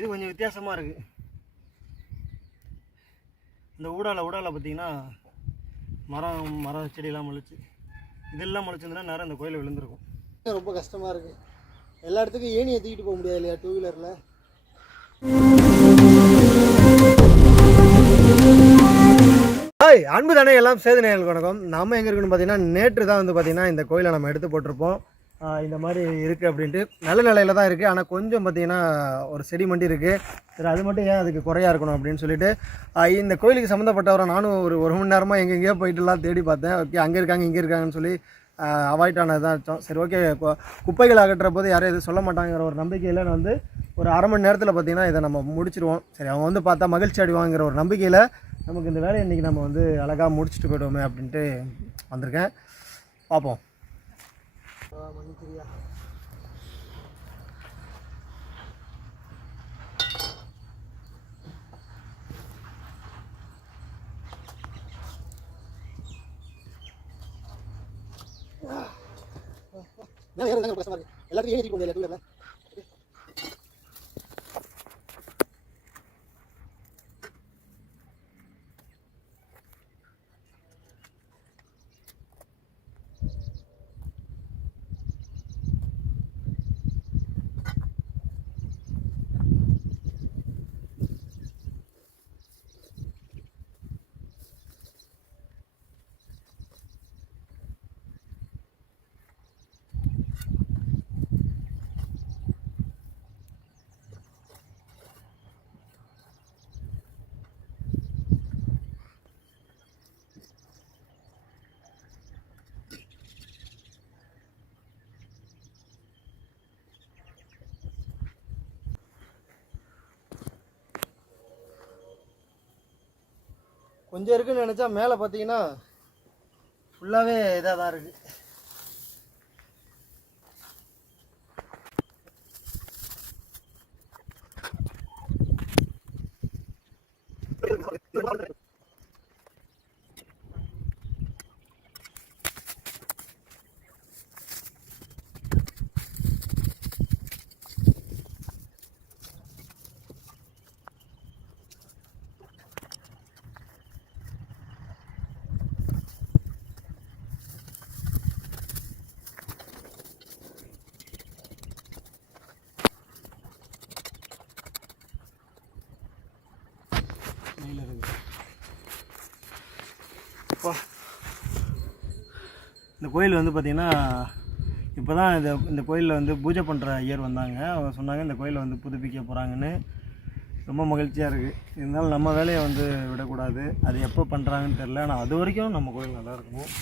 இது கொஞ்சம் வித்தியாசமாக இருக்குது. இந்த ஊடால பார்த்தீங்கன்னா மர செடியெல்லாம் முளைச்சி இதெல்லாம் முளைச்சிருந்தா நேரம் இந்த கோயிலில் விழுந்திருக்கும். ரொம்ப கஷ்டமாக இருக்குது. எல்லா இடத்துக்கும் ஏணியை தூக்கிட்டு போக முடியாது இல்லையா டூ வீலரில். ஹாய் அன்பு தானே எல்லாம் சேது நேயர்களுக்கு வணக்கம். நம்ம எங்கே இருக்குன்னு பார்த்தீங்கன்னா நேற்று தான் வந்து பார்த்திங்கன்னா இந்த கோயிலை நம்ம எடுத்து போட்டிருப்போம். இந்த மாதிரி இருக்குது அப்படின்ட்டு நல்ல நிலையில் தான் இருக்குது. ஆனால் கொஞ்சம் பார்த்திங்கன்னா ஒரு செடி மண்டி இருக்குது. சரி அது மட்டும் ஏன் அதுக்கு குறையாக இருக்கணும் அப்படின்னு சொல்லிட்டு இந்த கோயிலுக்கு சம்மந்தப்பட்டவரை நானும் ஒரு மணி நேரமாக எங்கெங்கேயோ போயிட்டுலாம் தேடி பார்த்தேன். ஓகே அங்கே இருக்காங்க இங்கே இருக்காங்கன்னு சொல்லி அவாய்ட் ஆனது தான் அர்த்தம். சரி ஓகே குப்பைகள் அகற்றுற போது யாரும் எதுவும் சொல்ல மாட்டாங்கிற ஒரு நம்பிக்கையில் நான் வந்து ஒரு அரை மணி நேரத்தில் பார்த்திங்கன்னா இதை நம்ம முடிச்சிடுவோம். சரி அவங்க வந்து பார்த்தா மகிழ்ச்சி அடைவாங்கிற ஒரு நம்பிக்கையில் நமக்கு இந்த வேலையை இன்றைக்கி நம்ம வந்து அழகாக முடிச்சுட்டு போய்டுவோமே அப்படின்ட்டு வந்திருக்கேன். பார்ப்போம். எல்லாத்தையும் ஏறி கொண்டு டூ வீலரில் கொஞ்சம் இருக்குன்னு நினச்சா மேலே பார்த்தீங்கன்னா ஃபுல்லாகவே இதாக தான் இருக்குது. இந்த கோயில் வந்து பார்த்திங்கன்னா இப்போ தான் இந்த கோயிலில் வந்து பூஜை பண்ணுற ஐயர் வந்தாங்க. அவங்க சொன்னாங்க இந்த கோயிலை வந்து புதுப்பிக்க போகிறாங்கன்னு. ரொம்ப மகிழ்ச்சியாக இருக்குது. இருந்தாலும் நம்ம வேலையை வந்து விடக்கூடாது. அது எப்போ பண்ணுறாங்கன்னு தெரில. ஆனால் அது வரைக்கும் நம்ம கோயில் நல்லா இருக்கணும்.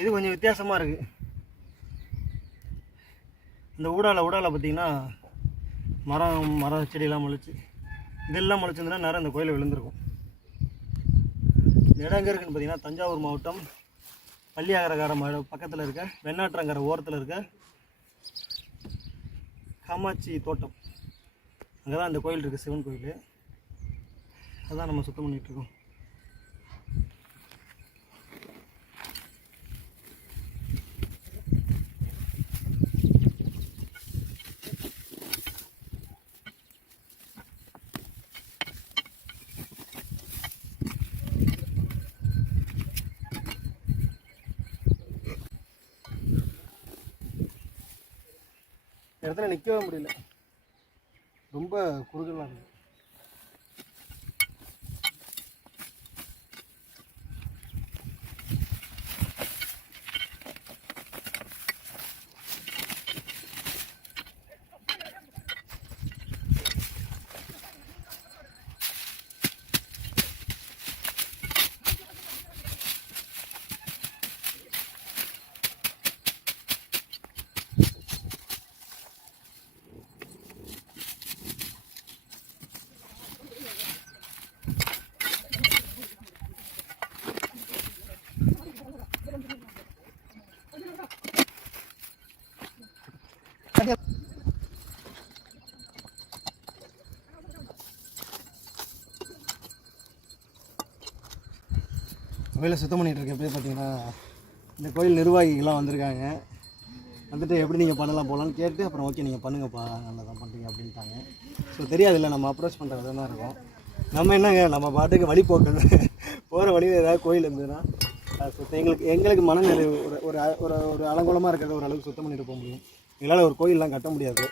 இது கொஞ்சம் வித்தியாசமாக இருக்குது. இந்த ஊடால பார்த்திங்கன்னா மர செடியெல்லாம் முளைச்சி இதெல்லாம் முளைச்சிருந்தா நேரம் இந்த கோயிலில் விழுந்திருக்கும். இந்த இடம் எங்கே இருக்குதுன்னு பார்த்திங்கன்னா தஞ்சாவூர் மாவட்டம் பள்ளியாகரகார பக்கத்தில் இருக்க வெண்ணாற்றங்கரை ஓரத்தில் இருக்க காமாட்சி தோட்டம். அங்கே தான் இந்த கோயில் இருக்குது, சிவன் கோயில். அதுதான் நம்ம சுத்தம் பண்ணிகிட்ருக்கோம். இடத்துல நிற்கவே முடியல, ரொம்ப குறுகலாக இருக்குது. கோயிலை சுத்தம் பண்ணிகிட்டு இருக்கப்பே பார்த்தீங்கன்னா இந்த கோயில் நிர்வாகிகள்லாம் வந்திருக்காங்க. வந்துட்டு எப்படி நீங்கள் பண்ணலாம் போகலான்னு கேட்டு அப்புறம் ஓகே நீங்கள் பண்ணுங்கப்பா நல்லா தான் பண்ணுறீங்க அப்படின்ட்டாங்க. ஸோ தெரியாதுல்ல, நம்ம அப்ரோச் பண்ணுறது தான் இருக்கும். நம்ம என்னங்க நம்ம பாட்டுக்கு வழி போக்குது போகிற வழியில் ஏதாவது கோயில் இருந்ததுன்னா எங்களுக்கு மனநிறைவு ஒரு ஒரு ஒரு அலங்கோலமாக இருக்கிறத ஒரு அளவுக்கு சுத்தம் பண்ணிட்டு போக முடியும். எங்களால் ஒரு கோயிலெலாம் கட்ட முடியாது.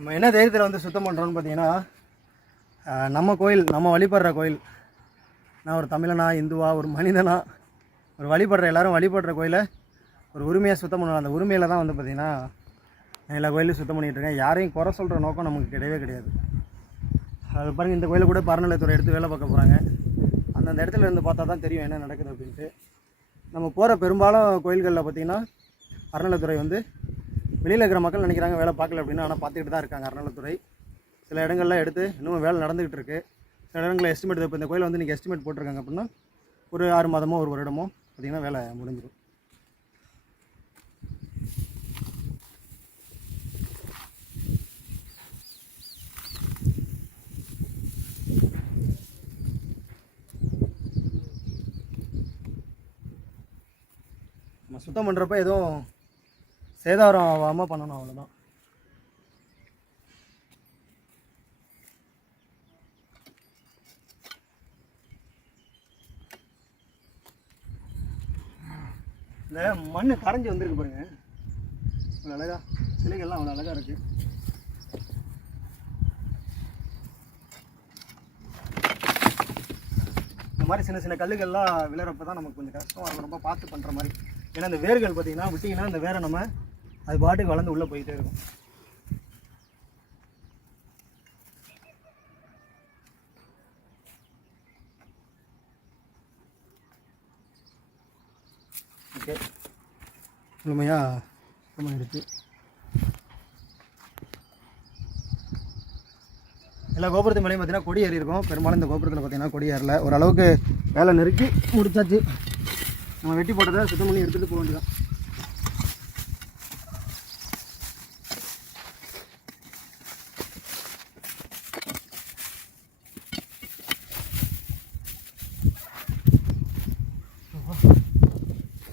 நம்ம என்ன தைரியத்தில் வந்து சுத்தம் பண்ணுறோன்னு பார்த்தீங்கன்னா, நம்ம கோயில், நம்ம வழிபடுற கோயில், நான் ஒரு தமிழனா இந்துவா ஒரு மனிதனா ஒரு வழிபடுற எல்லோரும் வழிபடுற கோயிலை ஒரு உரிமையாக சுத்தம் பண்ணணும். அந்த உரிமையில் தான் வந்து பார்த்திங்கன்னா எல்லா கோயிலையும் சுத்தம் பண்ணிகிட்ருக்கேன். யாரையும் குறை சொல்கிற நோக்கம் நமக்கு கிடையவே கிடையாது. அது பாருங்கள், இந்த கோயிலை கூட பரணநிலையத்துறை எடுத்து வேலை பார்க்க போகிறாங்க. அந்தந்த இடத்துல இருந்து பார்த்தா தான் தெரியும் என்ன நடக்குது அப்படின்ட்டு. நம்ம போகிற பெரும்பாலும் கோயில்களில் பார்த்திங்கன்னா அறநிலையத்துறை வந்து வெளியில் இருக்கிற மக்கள் நினைக்கிறாங்க வேலை பார்க்கல அப்படின்னு, ஆனால் பார்த்துக்கிட்டு தான் இருக்காங்க அறநிலையத்துறை. சில இடங்கள்லாம் எடுத்து இன்னும் வேலை நடந்துக்கிட்டு இருக்குது. சில இடங்களில் எஸ்டிமேட், இப்போ இந்த கோயில் வந்து இன்றைக்கி எஸ்டிமேட் போட்டிருக்காங்க அப்படின்னா ஒரு 6 மாதமோ ஒரு வருடமோ பார்த்திங்கன்னா வேலை முடிஞ்சிடும். நம்ம சுத்தம் பண்ணுறப்ப எதுவும் சேதாரம் ஆகாமல் பண்ணணும், அவ்வளோதான். இந்த மண் கரைஞ்சி வந்திருக்கு பாருங்க, அவ்வளோ அழகா, சிலைகள்லாம் அவ்வளோ அழகாக இருக்குது. இந்த மாதிரி சின்ன சின்ன கல்லுகள்லாம் விழுறப்ப தான் நமக்கு கொஞ்சம் கஷ்டமாக இருக்கும், ரொம்ப பார்த்து பண்ணுற மாதிரி. ஏன்னா இந்த வேர்கள் பார்த்திங்கன்னா விட்டிங்கன்னா இந்த வேரை நம்ம அது பாட்டுக்கு வளர்ந்து உள்ளே போயிட்டே இருக்கும். ஓகே, முழுமையாக சுத்தமாகிடுச்சு. எல்லா கோபுரத்து மேலேயும் பார்த்தீங்கன்னா கொடி ஏறி இருக்கும். பெரும்பாலும் இந்த கோபுரத்தில் பார்த்தீங்கன்னா கொடி ஏறல. ஓரளவுக்கு வேலை நெருக்கி முடிச்சாச்சு. நம்ம வெட்டி போட்டதை சுத்தம் பண்ணி எடுத்துகிட்டு போக வேண்டியதான்.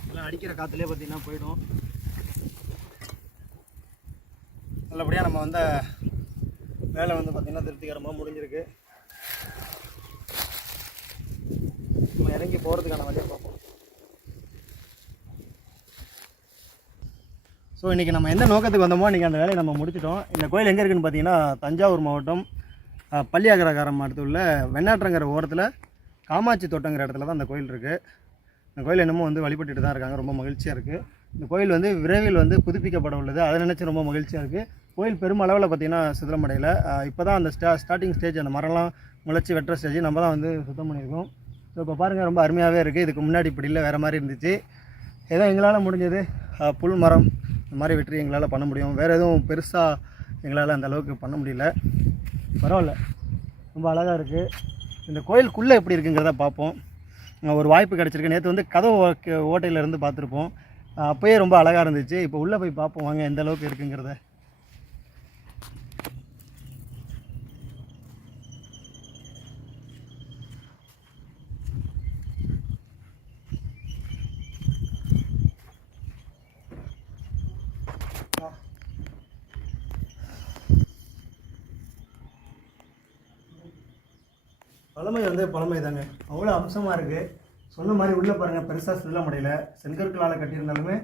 எல்லாம் அடிக்கிற காற்றுலேயே பார்த்தீங்கன்னா போயிடும். நல்லபடியாக நம்ம வந்த வேலை வந்து பார்த்திங்கன்னா திருப்திகரமாக முடிஞ்சிருக்கு. நம்ம இறங்கி போகிறதுக்கான வழியை பார்ப்போம். ஸோ இன்றைக்கி நம்ம எந்த நோக்கத்துக்கு வந்தோமோ இன்றைக்கி அந்த வேலையை நம்ம முடிச்சிட்டோம். இந்த கோயில் எங்கே இருக்குதுன்னு பார்த்தீங்கன்னா தஞ்சாவூர் மாவட்டம் பள்ளியாகரகாரம் அடுத்து உள்ள வெண்ணாற்றங்கிற ஓரத்தில் காமாட்சி தோட்டங்கிற இடத்துல தான் அந்த கோயில் இருக்குது. இந்த கோயில் இன்னமும் வந்து வழிபட்டுட்டு தான் இருக்காங்க. ரொம்ப மகிழ்ச்சியாக இருக்குது. இந்த கோயில் வந்து விரைவில் வந்து புதுப்பிக்கப்பட உள்ளது. அதை நினச்சி ரொம்ப மகிழ்ச்சியாக இருக்குது. கோயில் பெருமளவில் பார்த்திங்கன்னா சிதிலமடையில் இப்போ தான் அந்த ஸ்டார்டிங் ஸ்டேஜ், அந்த மரம்லாம் முளைச்சி வெட்டுற ஸ்டேஜ் நம்ம தான் வந்து சுத்தம் பண்ணியிருக்கோம். ஸோ இப்போ பாருங்கள், ரொம்ப அருமையாகவே இருக்குது. இதுக்கு முன்னாடி இப்படி இல்லை, வேறு மாதிரி இருந்துச்சு. ஏதோ எங்களால் முடிஞ்சது புல் மரம் இந்த மாதிரி வெற்றி எங்களால் பண்ண முடியும். வேறு எதுவும் பெருசாக எங்களால் அந்த அளவுக்கு பண்ண முடியல. பரவாயில்ல, ரொம்ப அழகாக இருக்குது. இந்த கோயிலுக்குள்ளே எப்படி இருக்குங்கிறத பார்ப்போம். ஒரு வாய்ப்பு கிடச்சிருக்கு. நேற்று வந்து கதவு ஓட்டையிலேருந்து பார்த்துருப்போம். அப்போயே ரொம்ப அழகாக இருந்துச்சு. இப்போ உள்ளே போய் பார்ப்போம் வாங்க எந்த அளவுக்கு இருக்குங்கிறத. பழமை வந்து பழமை தாங்க, அவ்வளோ அம்சமாக இருக்குது. சொன்ன மாதிரி உள்ளே பாருங்கள், பெருசாக சிதிலமடையில் செங்கற்களால் கட்டியிருந்தாலுமே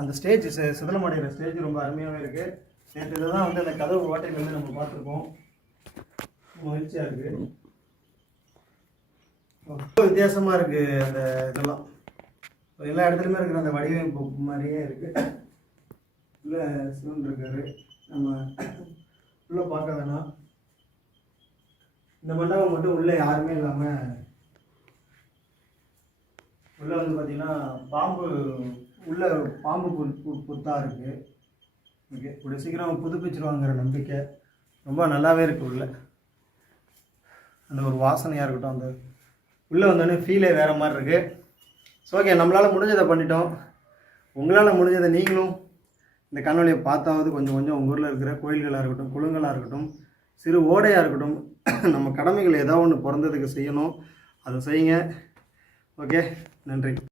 அந்த ஸ்டேஜ் சிதிலமடைகிற ஸ்டேஜ் ரொம்ப அருமையாகவே இருக்குது. நேற்று இதை தான் வந்து அந்த கதவு ஓட்டையில் வந்து நம்ம பார்த்துருப்போம். மகிழ்ச்சியாக இருக்குது. ரொம்ப வித்தியாசமாக இருக்குது அந்த இதெல்லாம். எல்லா இடத்துலையுமே இருக்கிற அந்த வடிவமைப்பு மாதிரியே இருக்குது. உள்ளே சிவன் இருக்காரு. நம்ம உள்ளே பார்க்க வேணாம். இந்த மண்டபம் மட்டும் உள்ளே யாருமே இல்லாமல் உள்ளே வந்து பார்த்திங்கன்னா பாம்பு புத்தாக இருக்குது. ஓகே, இப்படி சீக்கிரம் புதுப்பிச்சிருவாங்கிற நம்பிக்கை ரொம்ப நல்லாவே இருக்குது. உள்ளே அந்த ஒரு வாசனையாக இருக்கட்டும், அந்த உள்ளே வந்தோடனே ஃபீலே வேறு மாதிரி இருக்குது. ஸோ ஓகே, நம்மளால் முடிஞ்சதை பண்ணிட்டோம். உங்களால் முடிஞ்சதை நீங்களும் இந்த காணொலியை பார்த்தாவது கொஞ்சம் கொஞ்சம் உங்கள் ஊரில் இருக்கிற கோயில்களாக இருக்கட்டும், குளங்களாக இருக்கட்டும், சிறு ஓடையாக இருக்கட்டும், நம்ம கடமைகள் ஏதாவது ஒன்று பிறந்ததுக்கு செய்யணும். அதை செய்யுங்க. ஓகே, நன்றி.